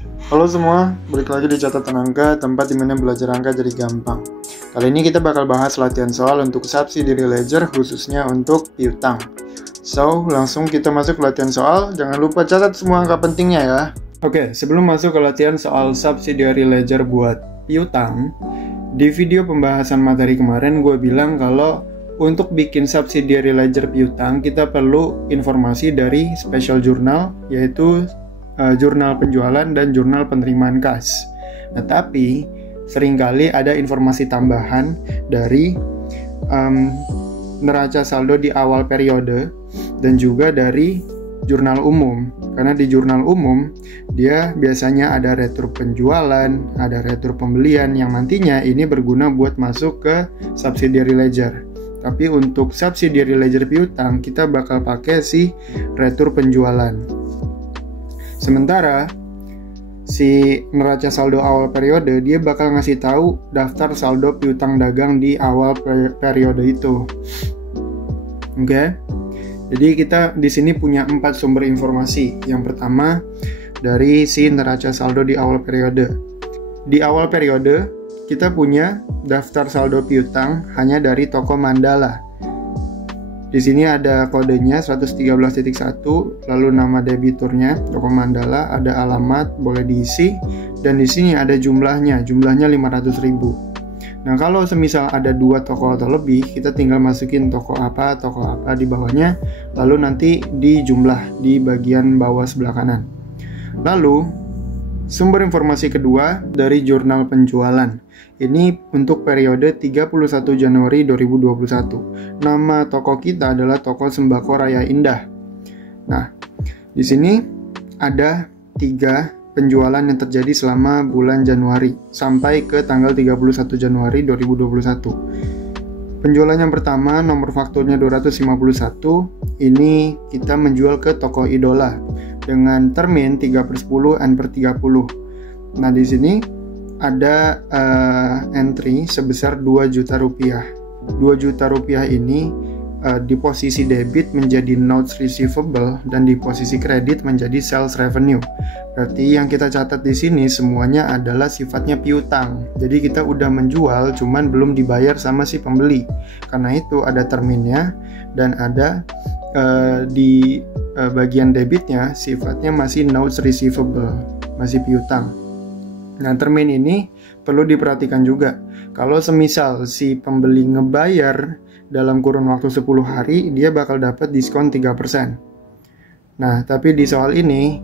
Halo semua, balik lagi di Catatan Angka, tempat dimana belajar angka jadi gampang. Kali ini kita bakal bahas latihan soal untuk subsidiary ledger, khususnya untuk piutang. So, langsung kita masuk ke latihan soal. Jangan lupa catat semua angka pentingnya ya. Oke, sebelum masuk ke latihan soal subsidiary ledger buat piutang, di video pembahasan materi kemarin gue bilang kalau untuk bikin subsidiary ledger piutang, kita perlu informasi dari special journal, yaitu jurnal penjualan dan jurnal penerimaan kas. Nah, tapi seringkali ada informasi tambahan dari neraca saldo di awal periode dan juga dari jurnal umum. Karena di jurnal umum dia biasanya ada retur penjualan, ada retur pembelian yang nantinya ini berguna buat masuk ke subsidiary ledger. Tapi untuk subsidiary ledger piutang kita bakal pakai si retur penjualan. Sementara si neraca saldo awal periode dia bakal ngasih tahu daftar saldo piutang dagang di awal periode itu. Oke. Jadi kita di sini punya 4 sumber informasi. Yang pertama dari si neraca saldo di awal periode. Di awal periode kita punya daftar saldo piutang hanya dari toko Mandala. Di sini ada kodenya 113.1, lalu nama debiturnya toko Mandala, ada alamat boleh diisi, dan di sini ada jumlahnya 500.000. Nah, kalau semisal ada 2 toko atau lebih, kita tinggal masukin toko apa di bawahnya, lalu nanti dijumlah di bagian bawah sebelah kanan. Lalu sumber informasi kedua dari jurnal penjualan. Ini untuk periode 31 Januari 2021. Nama toko kita adalah Toko Sembako Raya Indah. Nah, di sini ada 3 penjualan yang terjadi selama bulan Januari sampai ke tanggal 31 Januari 2021. Penjualan yang pertama, nomor fakturnya 251. Ini kita menjual ke toko idola dengan termin 3/10 N/30. Nah, di sini ada entry sebesar 2 juta rupiah. 2 juta rupiah ini di posisi debit menjadi notes receivable dan di posisi kredit menjadi sales revenue. Berarti yang kita catat di sini semuanya adalah sifatnya piutang. Jadi kita udah menjual cuman belum dibayar sama si pembeli. Karena itu ada terminnya dan ada di bagian debitnya sifatnya masih notes receivable, masih piutang. Nah, termin ini perlu diperhatikan juga. Kalau semisal si pembeli ngebayar dalam kurun waktu 10 hari, dia bakal dapat diskon 3%. Nah, tapi di soal ini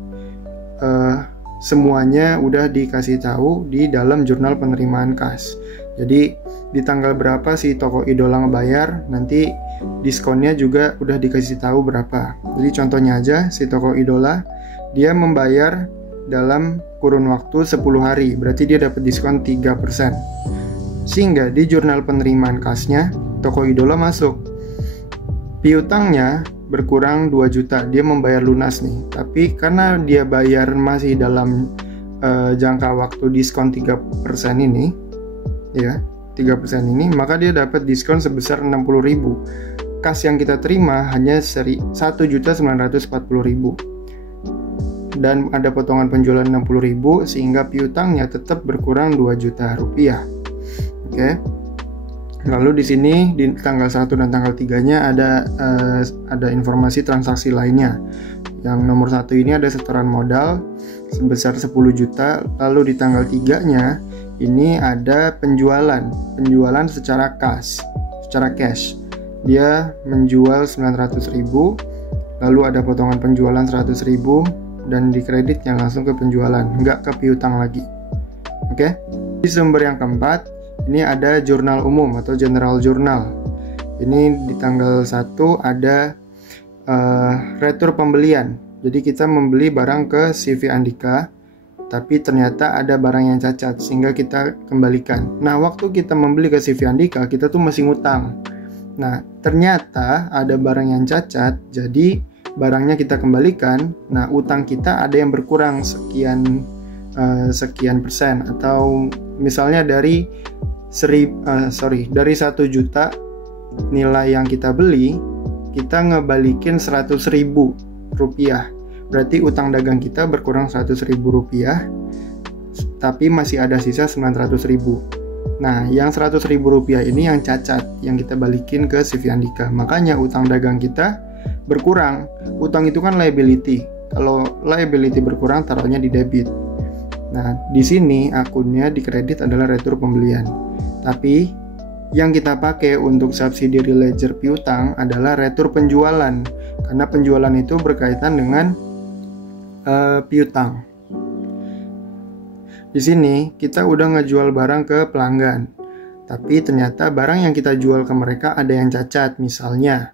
semuanya udah dikasih tahu di dalam jurnal penerimaan kas. Jadi di tanggal berapa si toko idola ngebayar, nanti diskonnya juga udah dikasih tahu berapa. Jadi contohnya aja, si toko idola dia membayar dalam kurun waktu 10 hari, berarti dia dapat diskon 3%. Sehingga di jurnal penerimaan kasnya, toko idola masuk. Piutangnya berkurang 2 juta, dia membayar lunas nih. Tapi karena dia bayar masih dalam jangka waktu diskon 3% ini, ya, 3% ini, maka dia dapat diskon sebesar 60.000. Kas yang kita terima hanya 1.940.000. Dan ada potongan penjualan 60.000 sehingga piutangnya tetap berkurang 2 juta rupiah. Oke. Lalu di sini di tanggal 1 dan tanggal 3-nya ada informasi transaksi lainnya. Yang nomor 1 ini ada setoran modal sebesar 10 juta, lalu di tanggal 3-nya ini ada penjualan secara cash. Dia menjual 900.000, lalu ada potongan penjualan 100.000 dan di kreditnya langsung ke penjualan, nggak ke piutang lagi. Oke. Di sumber yang keempat, ini ada jurnal umum atau general journal. Ini di tanggal 1 ada retur pembelian. Jadi kita membeli barang ke CV Andika, tapi ternyata ada barang yang cacat sehingga kita kembalikan. Nah, waktu kita membeli ke CV Andika, kita tuh masih ngutang. Nah, ternyata ada barang yang cacat, jadi barangnya kita kembalikan. Nah, utang kita ada yang berkurang sekian persen, atau misalnya dari 1 juta nilai yang kita beli, kita ngebalikin 100.000 rupiah. Berarti utang dagang kita berkurang 100.000 rupiah, tapi masih ada sisa 900.000. Nah, yang 100.000 rupiah ini yang cacat, yang kita balikin ke si Viandika. Makanya utang dagang kita berkurang. Utang itu kan liability. Kalau liability berkurang, taruhnya di debit. Nah, di sini akunnya di kredit adalah retur pembelian. Tapi yang kita pakai untuk subsidiary ledger piutang adalah retur penjualan, karena penjualan itu berkaitan dengan piutang. Di sini kita udah ngejual barang ke pelanggan, tapi ternyata barang yang kita jual ke mereka ada yang cacat. Misalnya,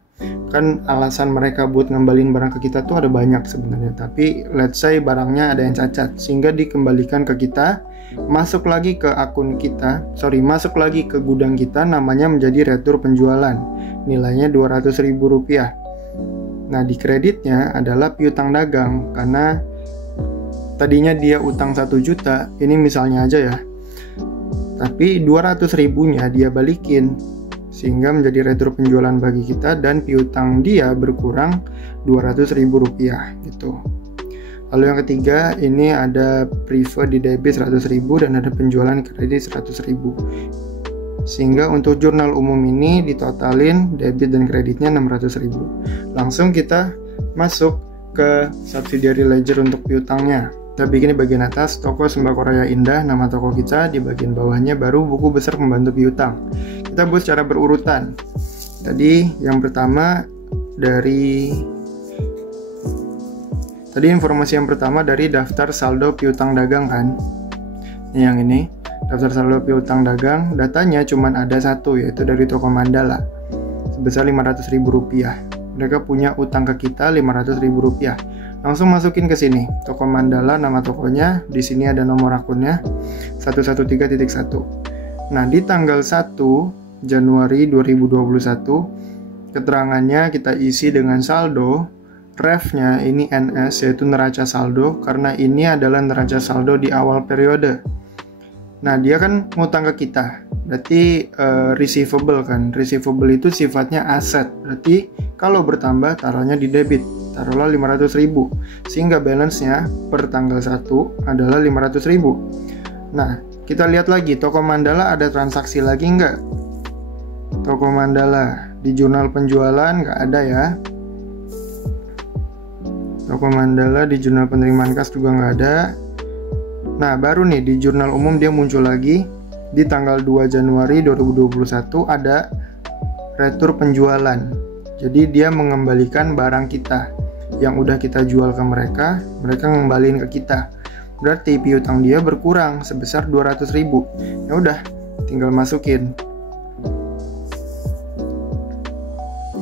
kan alasan mereka buat ngembalin barang ke kita tuh ada banyak sebenarnya, tapi let's say barangnya ada yang cacat sehingga dikembalikan ke kita, masuk lagi ke akun kita, masuk lagi ke gudang kita, namanya menjadi retur penjualan, nilainya 200.000 rupiah. Nah, di kreditnya adalah piutang dagang, karena tadinya dia utang 1 juta, ini misalnya aja ya, tapi 200.000-nya dia balikin, sehingga menjadi retur penjualan bagi kita, dan piutang dia berkurang 200.000 rupiah gitu. Lalu yang ketiga, ini ada preferred di debit 100.000 dan ada penjualan kredit 100.000. Sehingga untuk jurnal umum ini ditotalin debit dan kreditnya 600.000. Langsung kita masuk ke subsidiary ledger untuk piutangnya. Kita bikin di bagian atas toko Sembako Raya Indah, nama toko kita, di bagian bawahnya baru buku besar pembantu piutang. Kita buat secara berurutan. Tadi yang pertama Tadi informasi yang pertama dari daftar saldo piutang dagang kan. Yang ini, daftar saldo piutang dagang, datanya cuma ada satu, yaitu dari toko Mandala, sebesar 500.000 rupiah. Mereka punya utang ke kita 500.000 rupiah. Langsung masukin ke sini, toko Mandala, nama tokonya, di sini ada nomor akunnya 113.1. Nah, di tanggal 1 Januari 2021, keterangannya kita isi dengan saldo. Refnya ini NS, yaitu neraca saldo, karena ini adalah neraca saldo di awal periode. Nah, dia kan ngutang ke kita, berarti receivable kan. Receivable itu sifatnya aset, berarti kalau bertambah taruhnya di debit, taruhlah 500.000, sehingga balance-nya per tanggal 1 adalah 500.000. Nah, kita lihat lagi, toko Mandala ada transaksi lagi nggak? Toko Mandala di jurnal penjualan nggak ada ya. Toko Mandala di jurnal penerimaan kas juga nggak ada. Nah, baru nih di jurnal umum dia muncul lagi di tanggal 2 Januari 2021 ada retur penjualan. Jadi dia mengembalikan barang kita yang udah kita jual ke mereka, mereka ngembaliin ke kita. Berarti piutang dia berkurang sebesar 200.000. Ya udah, tinggal masukin.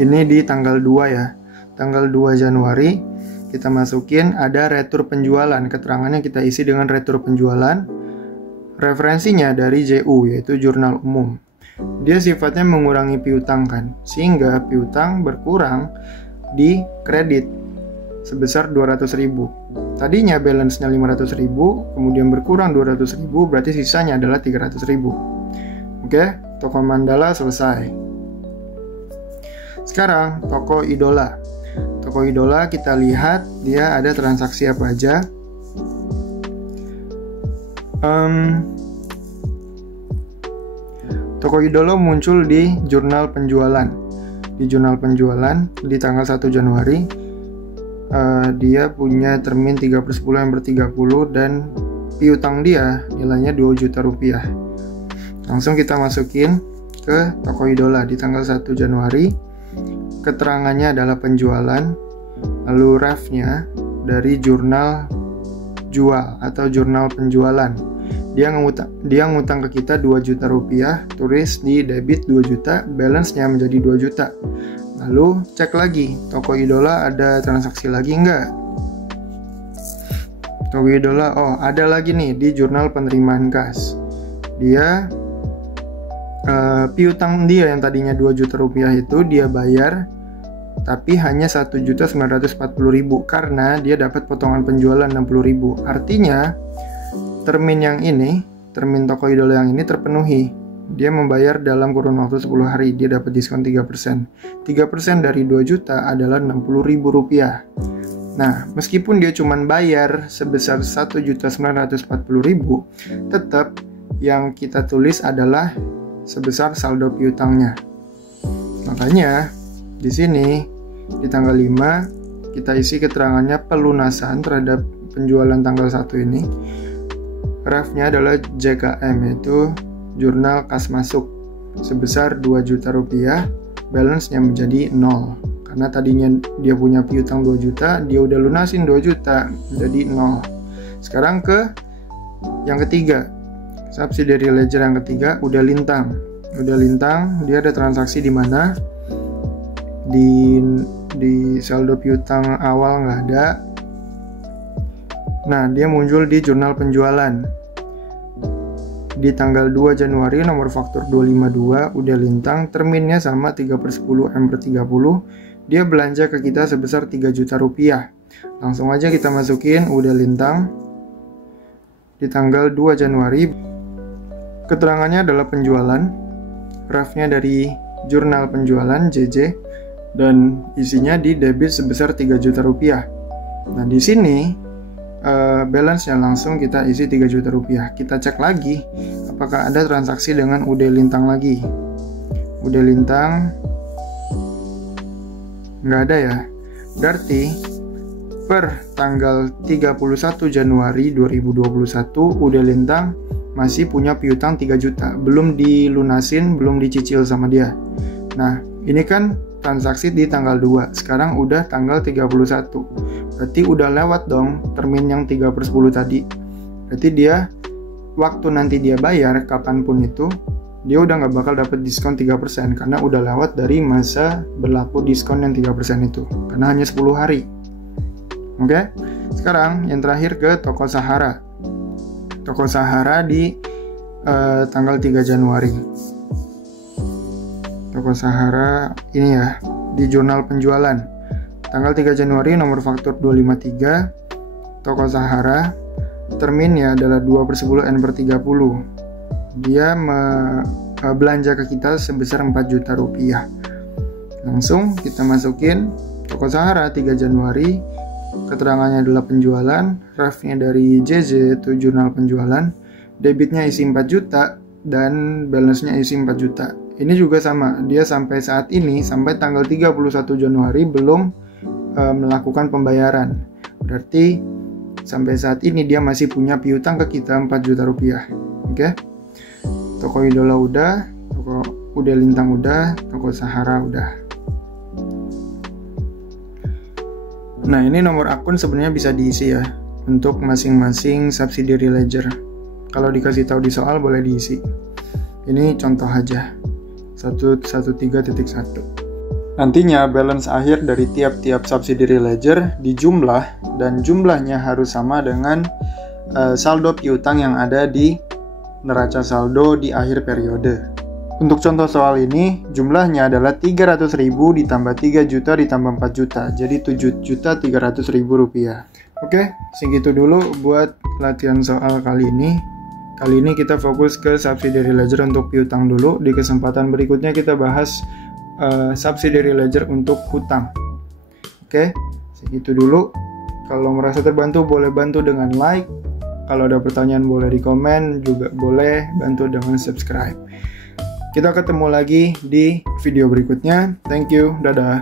Ini di tanggal 2 ya. Tanggal 2 Januari kita masukin ada retur penjualan, keterangannya kita isi dengan retur penjualan, referensinya dari JU, yaitu jurnal umum. Dia sifatnya mengurangi piutang kan, sehingga piutang berkurang di kredit sebesar 200.000. Tadinya balance-nya 500.000, kemudian berkurang 200.000, berarti sisanya adalah 300.000. Oke, toko Mandala selesai. Sekarang toko Idola. Toko Idola kita lihat dia ada transaksi apa aja. Toko Idola muncul di jurnal penjualan. Di jurnal penjualan di tanggal 1 Januari dia punya termin 3/10 yang ber-30 dan piutang dia nilainya 2 juta rupiah. Langsung kita masukin ke toko Idola di tanggal 1 Januari. Keterangannya adalah penjualan, lalu refnya dari jurnal jual atau jurnal penjualan. Dia ngutang ke kita 2 juta rupiah, tulis di debit 2 juta, balance-nya menjadi 2 juta. Lalu cek lagi, toko Idola ada transaksi lagi nggak? Toko Idola, oh ada lagi nih di jurnal penerimaan kas. Dia piutang dia yang tadinya 2 juta rupiah itu dia bayar, tapi hanya 1.940.000 karena dia dapat potongan penjualan 60.000. Artinya termin yang ini, termin toko Idola yang ini terpenuhi. Dia membayar dalam kurun waktu 10 hari, dia dapat diskon 3%. 3% dari 2 juta adalah 60.000 rupiah. Nah, meskipun dia cuma bayar sebesar 1.940.000, tetap yang kita tulis adalah sebesar saldo piutangnya. Makanya di sini di tanggal 5 kita isi keterangannya pelunasan terhadap penjualan tanggal 1 ini. Refnya adalah JKM, yaitu jurnal kas masuk sebesar 2 juta rupiah, balance-nya menjadi 0. Karena tadinya dia punya piutang 2 juta, dia udah lunasin 2 juta, jadi 0. Sekarang ke yang ketiga, subsidiary ledger yang ketiga, udah lintang. Udah lintang, dia ada transaksi di mana? Di saldo piutang awal nggak ada. Nah, dia muncul di jurnal penjualan. Di tanggal 2 Januari nomor faktur 252 udah lintang, terminnya sama 3/10 M/30. Dia belanja ke kita sebesar 3 juta rupiah. Langsung aja kita masukin udah lintang. Di tanggal 2 Januari keterangannya adalah penjualan. Refnya dari jurnal penjualan JJ dan isinya di debit sebesar 3 juta rupiah. Nah, di sini balance-nya langsung kita isi 3 juta rupiah. Kita cek lagi apakah ada transaksi dengan UD Lintang lagi. UD Lintang nggak ada ya. Berarti per tanggal 31 Januari 2021 UD Lintang masih punya piutang 3 juta, belum dilunasin, belum dicicil sama dia. Nah, ini kan transaksi di tanggal 2, sekarang udah tanggal 31. Berarti udah lewat dong termin yang 3/10 tadi. Berarti dia, waktu nanti dia bayar, kapanpun itu, dia udah nggak bakal dapat diskon 3%, karena udah lewat dari masa berlaku diskon yang 3% itu, karena hanya 10 hari. Oke, sekarang yang terakhir ke toko Sahara. Toko Sahara di tanggal 3 Januari. Toko Sahara ini ya, di jurnal penjualan. Tanggal 3 Januari nomor faktur 253, Toko Sahara, terminnya adalah 2/10 N/30. Dia belanja ke kita sebesar 4 juta rupiah. Langsung kita masukin Toko Sahara 3 Januari, keterangannya adalah penjualan, refnya dari JJ itu jurnal penjualan, debitnya isi 4 juta, dan balance-nya isi 4 juta. Ini juga sama, dia sampai saat ini, sampai tanggal 31 Januari belum melakukan pembayaran. Berarti sampai saat ini dia masih punya piutang ke kita 4 juta rupiah. Oke. Toko Idola udah, Toko Udah Lintang udah, Toko Sahara udah. Nah, ini nomor akun sebenarnya bisa diisi ya untuk masing-masing subsidiary ledger. Kalau dikasih tahu di soal boleh diisi. Ini contoh aja. 113.1. Nantinya balance akhir dari tiap-tiap subsidiary ledger dijumlah dan jumlahnya harus sama dengan saldo piutang yang ada di neraca saldo di akhir periode. Untuk contoh soal ini, jumlahnya adalah 300.000 ditambah 3 juta ditambah 4 juta, jadi 7.300.000 rupiah. Oke, segitu dulu buat latihan soal kali ini. Kali ini kita fokus ke subsidiary ledger untuk piutang dulu. Di kesempatan berikutnya kita bahas subsidiary ledger untuk hutang. Oke, segitu dulu. Kalau merasa terbantu boleh bantu dengan like. Kalau ada pertanyaan boleh di komen, juga boleh bantu dengan subscribe. Kita ketemu lagi di video berikutnya. Thank you, dadah.